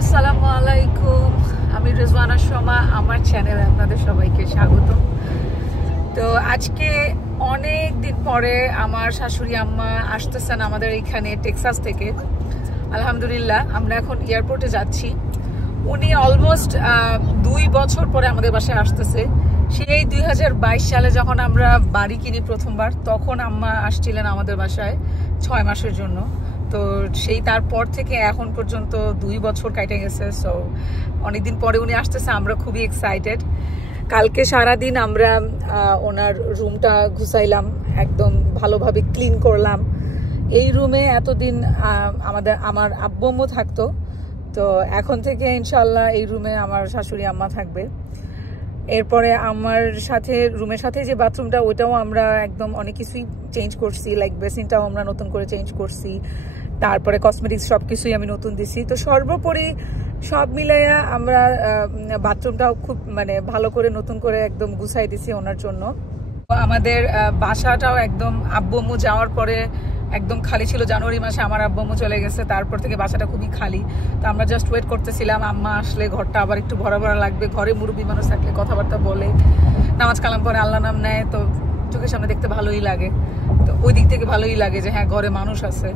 আসসালামু আলাইকুম, আমি রিজওয়ানা শর্মা। আমার চ্যানেলে আপনাদের সবাইকে স্বাগত। তো আজকে অনেক দিন পরে আমার শাশুড়ি আম্মা আসতেছেন আমাদের এখানে টেক্সাস থেকে। আলহামদুলিল্লাহ, আমরা এখন এয়ারপোর্টে যাচ্ছি। উনি অলমোস্ট 2 বছর পরে আমাদের বাসায় আসতেছে। সেই 2022 সালে যখন আমরা বাড়ি কিনি প্রথমবার, তখন আম্মা আসছিলেন আমাদের বাসায় 6 মাসের জন্য। তো সেই তারপর থেকে এখন পর্যন্ত 2 বছর কেটে গেছে। সো অনেকদিন পরে উনি আসতেছে, আমরা খুবই এক্সাইটেড। কালকে সারাদিন আমরা ওনার রুমটা ঘুষাইলাম, একদম ভালোভাবে ক্লিন করলাম। এই রুমে এতদিন আমার আব্বু আম্মু থাকতো, তো এখন থেকে ইনশাল্লাহ এই রুমে আমার শাশুড়ি আম্মা থাকবে। এরপরে আমার সাথে রুমের সাথে যে বাথরুমটা, ওটাও আমরা একদম অনেক কিছুই চেঞ্জ করছি। লাইক বেসিনটাও আমরা নতুন করে চেঞ্জ করছি, তারপরে কসমেটিক্স সব কিছুই আমি নতুন দিছি। তো সর্বোপরি সব মিলাইয়া আমরা বাথরুমটাও খুব ভালো করে নতুন করে একদম গুছাই দিছি ওনার জন্য। আমাদের বাসাটাও একদম আব্বু আম্মু যাওয়ার পরে একদম খালি ছিল। জানুয়ারি মাসে আমার আব্বু আম্মু চলে গেছে, তারপর থেকে বাসাটা খুবই খালি। তো আমরা জাস্ট ওয়েট করতেছিলাম আম্মা আসলে ঘরটা আবার একটু ভরা ভরা লাগবে। ঘরে মুরব্বী মানুষ থাকলে কথাবার্তা বলে, নামাজ কালাম পরে আল্লাহ নাম নেয়, তো চোখের সামনে দেখতে ভালোই লাগে। তো ওই দিক থেকে ভালোই লাগে যে হ্যাঁ, ঘরে মানুষ আছে।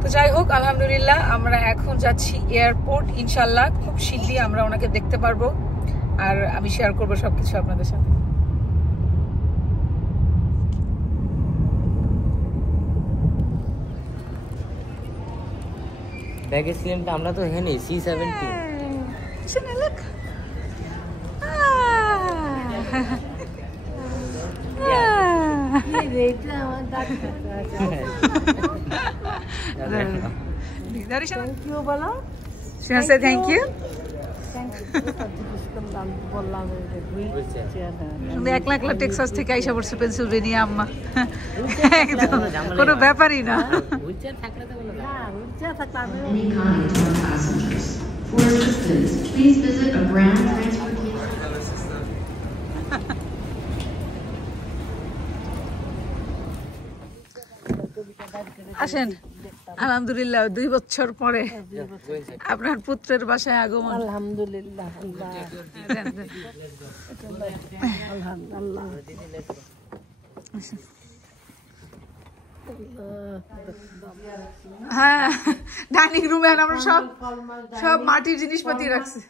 তো যাই হোক, আলহামদুলিল্লাহ আমরা এখন যাচ্ছি এয়ারপোর্ট। ইনশাল্লাহ খুব শীঘ্রই আমরা ওনাকে দেখতে পারবো, আর আমি শেয়ার করবো সবকিছু আপনাদের সাথে। ব্যাগেজ ক্লেমটা আমরা তো হেনে C-17 শুনে লোক থ্যাংক ইউ। 1 লাখ টেক্সাস থেকে আইসা পড়ছে পেনসিলভেনিয়া আম্মা, একদম কোনো ব্যাপারই না। আসেন, আলহামদুলিল্লাহ 2 বছর পরে আপনার পুত্রের বাসায় আগমন। আলহামদুলিল্লাহ, হ্যাঁ, ডাইনিং রুমে আমরা সব মাটির জিনিসপাতি রাখছি।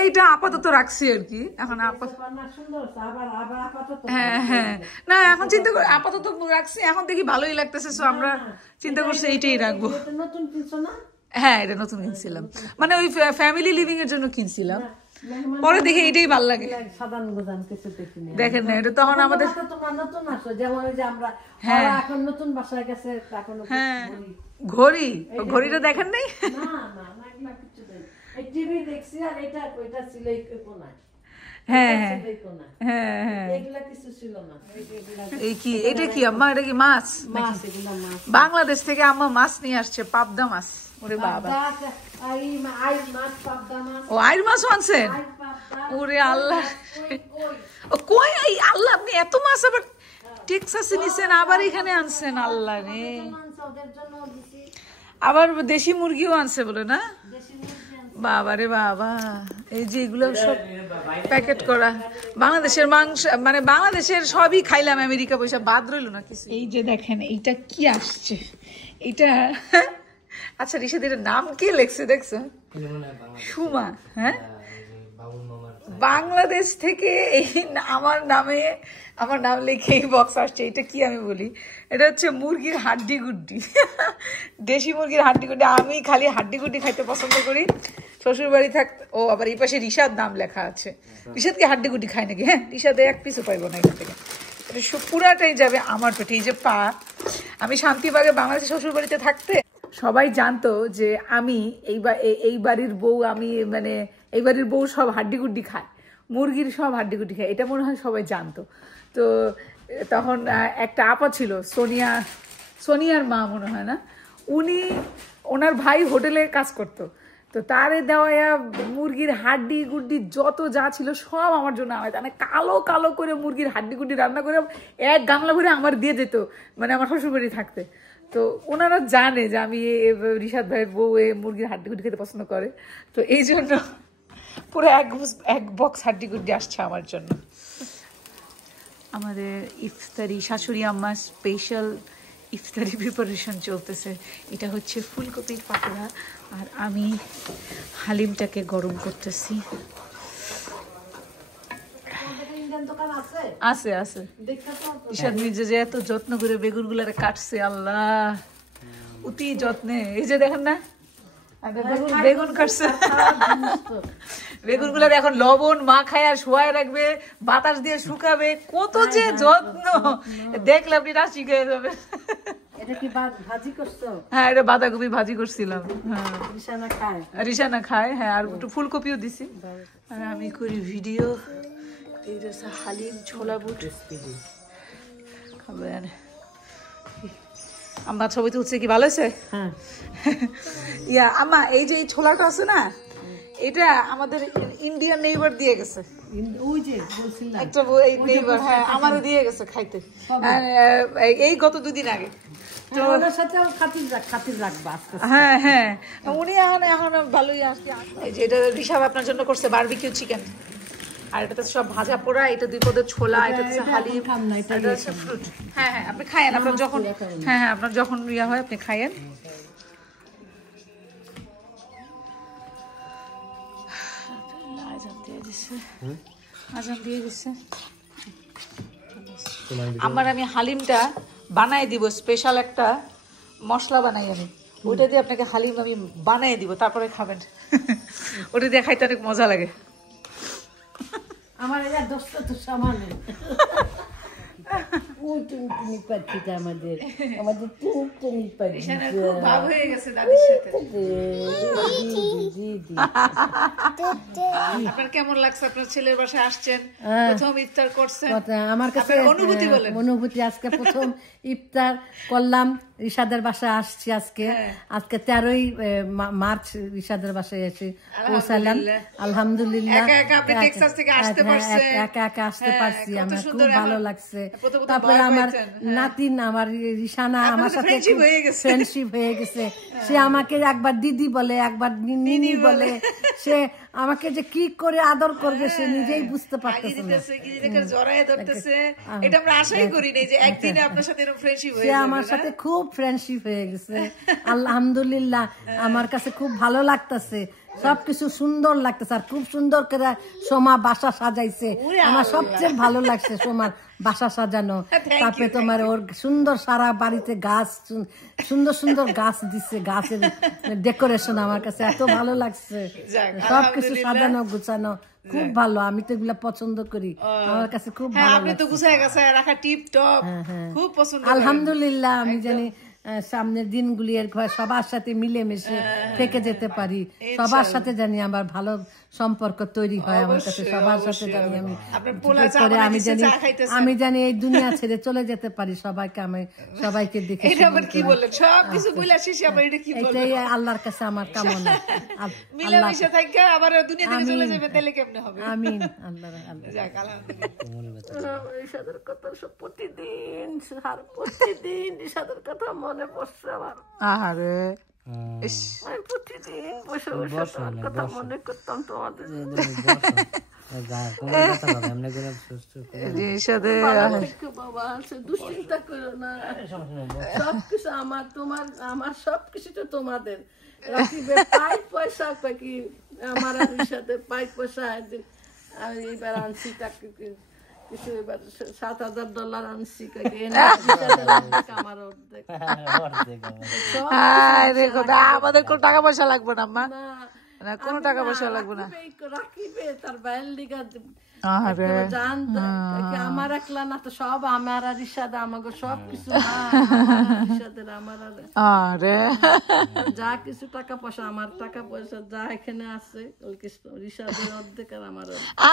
এইটা আপাতত রাখছি আর কি, এখন হ্যাঁ হ্যাঁ না, এখন চিন্তা করি আপাতত রাখছি। এখন দেখি ভালোই লাগতেছে, সো আমরা চিন্তা করছি এইটাই রাখবো। হ্যাঁ, এটা নতুন কিনছিলাম, ওই ফ্যামিলি লিভিং এর জন্য কিনছিলাম। পরে দেখি এইটাই ভালো লাগে। দেখেন না, এটা তখন আমাদের ঘড়িটা দেখেন নাই। হ্যাঁ হ্যাঁ হ্যাঁ, এটা কি আম্মা? এটা কি মাছ? বাংলাদেশ থেকে আম্মা মাছ নিয়ে আসছে, পাবদা মাছ। ওরে বাবা, ও আইর মাছও আনছেন? ওরে আল্লাহ, কই আল্লাহ, আপনি এত মাছ আবার টেক্সাসে নিছেন, আবার এখানে আনছেন? আল্লাহ রে, আবার দেশি মুরগিও আনছে বলে না? বাবা রে বাবা, এই যে এগুলো সব প্যাকেট করা বাংলাদেশের মাংস, বাংলাদেশের সবই খাইলাম, আমেরিকা পয়সা বাদ রইল না কিছু। এই যে দেখেন, এইটা কি আসছে, এটা আচ্ছা রিশাদের নাম কি লেখছে দেখছো? সুমা। হ্যাঁ, বাংলাদেশ থেকে এই আমার নাম লিখে এই বক্স আসছে। এটা কি আমি বলি, এটা হচ্ছে মুরগির হাড্ডি গুড্ডি, দেশি মুরগির হাড্ডি গুড্ডি। আমি খালি হাড্ডি গুড্ডি খাইতে পছন্দ করি। শ্বশুর বাড়ি থাকতে, ও আবার এই পাশে রিশাদ নাম লেখা আছে। রিশাদ কি হাড্ডি গুড্ডি খায় নাকি? হ্যাঁ, রিশাদে 1 পিসও পাইবো না এখান থেকে, পুরাটাই যাবে আমার পেটে। এই যে পা, আমি শান্তিবাগে বাংলাদেশে শ্বশুর বাড়িতে থাকতে সবাই জানতো যে আমি এই বাড়ির বউ, আমি এই বাড়ির বউ সব হাড্ডি গুড্ডি খায়, মুরগির সব হাড্ডি গুড্ডি খায়, এটা মনে হয় সবাই জানতো। তো তখন একটা আপা ছিল, সোনিয়ার মা মনে হয় না, ওনার ভাই হোটেলে কাজ করতো। তো তারে দেওয়া মুরগির হাড্ডি গুড্ডি যত যা ছিল সব আমার জন্য আলাদা, কালো কালো করে মুরগির হাড্ডি গুড্ডি রান্না করে 1 গামলা ভরে আমার দিয়ে যেত, আমার শ্বশুরবাড়ি থাকতে। তো ওনারা জানে যে আমি রিশাদ ভাইয়ের বউ মুরগির হাড্ডি গুড্ডি খেতে পছন্দ করে, তো এই জন্য পুরো এক বক্স হাড্ডি গুড্ডি আসছে আমার জন্য। আমাদের ইফতারি শাশুড়ি আম্মা স্পেশাল ইফতারি প্রিপারেশন চলতেছে। এটা হচ্ছে ফুলকপির পাকোড়া আর আমি হালিমটাকে গরম করতেছি। আছে আছে ঈশাদ মির্জা যে এত যত্ন করে বেগুন গুলারে কাটছে, আল্লাহ অতি যত্নে। এই যে দেখেন না বেগুন কাটছে, বেগুন গুলার এখন লবণ মাখায় আর শোয়ায় রাখবে, বাতাস দিয়ে শুকাবে, কত যে যত্ন, দেখলে আপনি রাশি খেয়ে যাবে। হ্যাঁ এটা বাঁধাকপি ভাজি করছিলাম। হ্যাঁ রিশানা খায়, হ্যাঁ আর একটু ফুলকপিও দিছি। আর আমি করি ভিডিও। এই যে হালিম ছোলা বুট খাবেন। আমার ছবি তুলছে কি ভালো হয়েছে? ইয়া আম্মা এই যে এই ছোলাটা আছে না, এটা আমাদের ইন্ডিয়ান নেইবার দিয়ে গেছে, একটা নেইবার, হ্যাঁ আমারও দিয়ে গেছে খাইতে, এই গত 2 দিন আগে। হ্যাঁ হ্যাঁ উনি এখন ভালোই আসছে। এই যে এটা ঋষভ আপনার জন্য করছে বারবিকিউ চিকেন, আর এটাতে সব ভাজা পোড়া, এটা 2 পদের ছোলা, এটা হচ্ছে হালিম, এটা হচ্ছে ফ্রুট। হ্যাঁ হ্যাঁ আপনি খায়েন, আপনার যখন হ্যাঁ হ্যাঁ আপনার যখন ইয়া হয় আপনি খায়েন। আজান দিয়ে দিচ্ছে। আমি হালিমটা বানাই দিব, স্পেশাল একটা মশলা বানাই আমি, ওইটা দিয়ে আপনাকে হালিম আমি বানাই দিব, তারপরে খাবেন। ওটা দিয়ে খাইতে অনেক মজা লাগে। আমার এটা দোষটা তো সামান্য, কেমন লাগছে আপনার ছেলের বাসায় আসছেন, প্রথম ইফতার করছেন? আমার কাছে অনুভূতি আজকে প্রথম ইফতার করলাম, রিশাদের বাসায় আসছি আজকে। আজকে 13ই মার্চ রিশাদের বাসায় এসে পৌঁছালাম, আলহামদুলিল্লাহ। একা একা আসতে পারছি, আমার খুব ভালো লাগছে। তারপরে আমার নাতিন আমার রিশানা আমার সাথে ফ্রেন্ডশিপ হয়ে গেছে। সে আমাকে একবার দিদি বলে, একবার নিনি বলে। সে আমাকে যে কি করে আদর করবে সে নিজেই বুঝতে পারতেছে না। সে আমার সাথে খুব ফ্রেন্ডশিপ হয়ে গেছে, আলহামদুলিল্লাহ। আমার কাছে খুব ভালো লাগতেছে, সবকিছু সুন্দর লাগতেছে, আর খুব সুন্দর করে সোমা বাসা সাজাইছে। আমার সবচেয়ে ভালো লাগছে সোমার বাসা সাজানো। তারপরে তোমার ওর সুন্দর সারা বাড়িতে গাছ, সুন্দর সুন্দর গাছ দিচ্ছে, গাছের ডেকোরেশন আমার কাছে এত ভালো লাগছে। সবকিছু সাজানো গুছানো খুব ভালো, আমি তো এগুলা পছন্দ করি, আমার কাছে খুব ভালো লাগছে। আলহামদুলিল্লাহ আমি জানি সামনের দিনগুলি সবার সাথে মিলেমিশে থেকে যেতে পারি, সবার সাথে জানি আমার ভালো সম্পর্ক তৈরি হয়। আমার কাছে সবার সাথে জানি আমি জানি এই দুনিয়া ছেড়ে চলে যেতে পারি, সবাইকে দেখে। এটাই আল্লাহর কাছে আমার কামনা। আমিন। প্রতিদিন ঋষাদের কথা মনে পড়ছে আমার। আহারে প্রতিদিন বসে বসে কথা মনে করতাম তোমাদের। দুশ্চিন্তা করো না, সবকিছু আমার সবকিছু তো তোমাদের। পাই পয়সা কি আমার সাথে পাই পয়সা এইবার আনছি কিছু, এবার $7,000 আনছি। আমাদের কোনো টাকা পয়সা লাগবে না, মা কোনো টাকা পয়সা লাগবে না। রাখিবে তার বাইরের লিগা আমার একলা না তো, সব আমার আর রিশাদ, আমাকে সবকিছু যা কিছু টাকা পয়সা, আমার টাকা পয়সা যা এখানে আছে রিশাদের অর্ধেক আর আমার।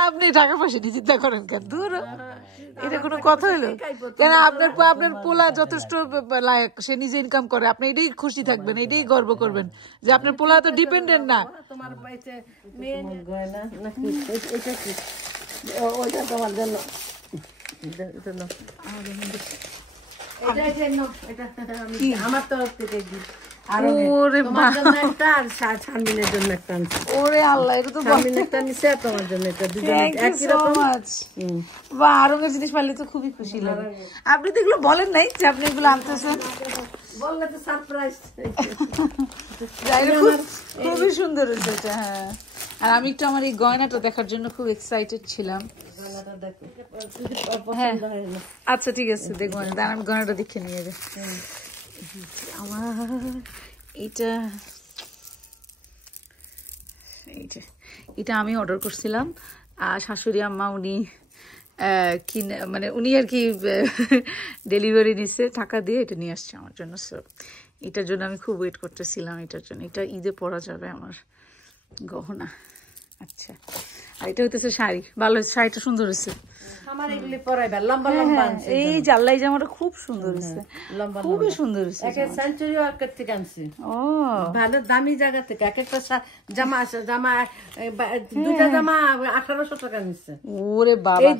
আপনি টাকা পয়সা নিয়ে চিন্তা করেন কেন? দূর, এটা কোনো কথা হইলো? কেন আপনার পোলা যথেষ্ট লায়ক, সে নিজে ইনকাম করে, আপনি এটাই খুশি থাকবেন, এটাই গর্ব করবেন যে আপনার পোলা তো ডিপেন্ডেন্ট না। তোমার বাড়িতে মেয়ে গয়না নাকি এটা কি ওইটা তোমার জন্য আমার তরফ থেকে দিই। ওরে তোমার জন্য একটা আর শারমিনের জন্য একটা আনছি। ওরে আল্লাহ, এটা তো শারমিন একটা নিছে আর তোমার জন্য একটা, দুজন একই রকম। বা আরঙের জিনিস পাইলে তো খুবই খুশি লাগে। আপনি তো এগুলো বলেন নাই যে আপনি এগুলো আনতেছেন? বললে তো সারপ্রাইজ। খুবই সুন্দর হয়েছে এটা। হ্যাঁ, আর আমি একটু আমার এই গয়নাটা দেখার জন্য খুব এক্সাইটেড ছিলাম। হ্যাঁ আচ্ছা ঠিক আছে, দেখবো না, আমি গয়নাটা দেখে নিয়ে যাই। আমার এইটা এটা আমি অর্ডার করছিলাম, আর শাশুড়ি আম্মা উনি কিনে মানে উনি আর কি ডেলিভারি দিচ্ছে, টাকা দিয়ে এটা নিয়ে আসছে আমার জন্য। সো এটার জন্য আমি খুব ওয়েট করতেছিলাম এটার জন্য। এটা ঈদে পরা যাবে আমার গহনা। আচ্ছা, আর এটা হইতেছে শাড়ি। ভালো হয়েছে, শাড়িটা সুন্দর হয়েছে। আমার এগুলি পরাইবা, লম্বা লম্বা আনছি। এই জাল্লাই জামাটা খুব সুন্দর হয়েছে, খুবই সুন্দর হয়েছে। একটা সেঞ্চুরি ওয়ার্কের থেকে আনছি। ও ভালো দামি জায়গা থেকে। এক একটা জামা দুইটা জামা 1800 টাকা নিচ্ছে। ওরে বাবা, এই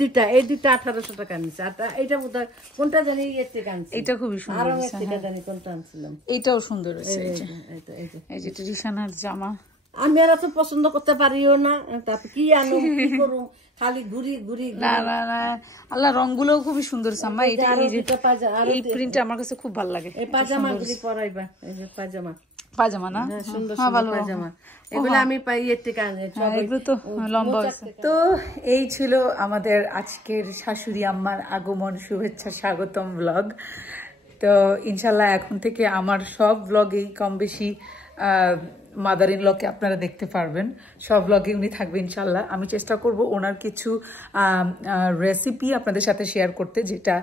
দুইটা 1800 টাকা নিচ্ছে। আর এইটা বোধহয় কোনটা জানি এর থেকে আনছি। এটা খুবই সুন্দর আর থেকে জানি কোনটা আনছিলাম। এইটাও সুন্দর হয়েছে। এই যে রিশানার জামা আমি আর এত পছন্দ করতে পারিও না, তারপর কি আনো কি করু, খালি ঘুরি ঘুরি। না না না, আল্লাহ রংগুলোও খুবই সুন্দর। সাম্মা এটা এই প্রিন্টটা আমার কাছে খুব ভালো লাগে। এই পাজামা গুলি পরাইবা, এই যে পাজামা না, সুন্দর সুন্দর পাজামা। এগুলো আমি পাইয়ের থেকে আনি। এগুলো তো লম্বা আছে। তো এই ছিল আমাদের আজকের শাশুড়ি আম্মার আগমন শুভেচ্ছা স্বাগতম ব্লগ। তো ইনশাল্লাহ এখন থেকে আমার সব ব্লগেই কম বেশি মাদার ইন লকে আপনারা দেখতে পারবেন। সব ব্লগে উনি থাকবে ইনশাল্লাহ। আমি চেষ্টা করব ওনার কিছু রেসিপি আপনাদের সাথে শেয়ার করতে, যেটা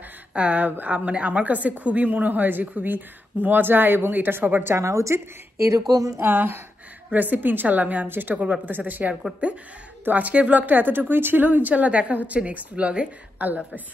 মানে আমার কাছে খুবই মনে হয় যে খুবই মজা এবং এটা সবার জানা উচিত। এরকম রেসিপি ইনশাল্লাহ আমি চেষ্টা করবো আপনাদের সাথে শেয়ার করতে। তো আজকের ব্লগটা এতটুকুই ছিল। ইনশাল্লাহ দেখা হচ্ছে নেক্সট ব্লগে। আল্লাহ হাফেজ।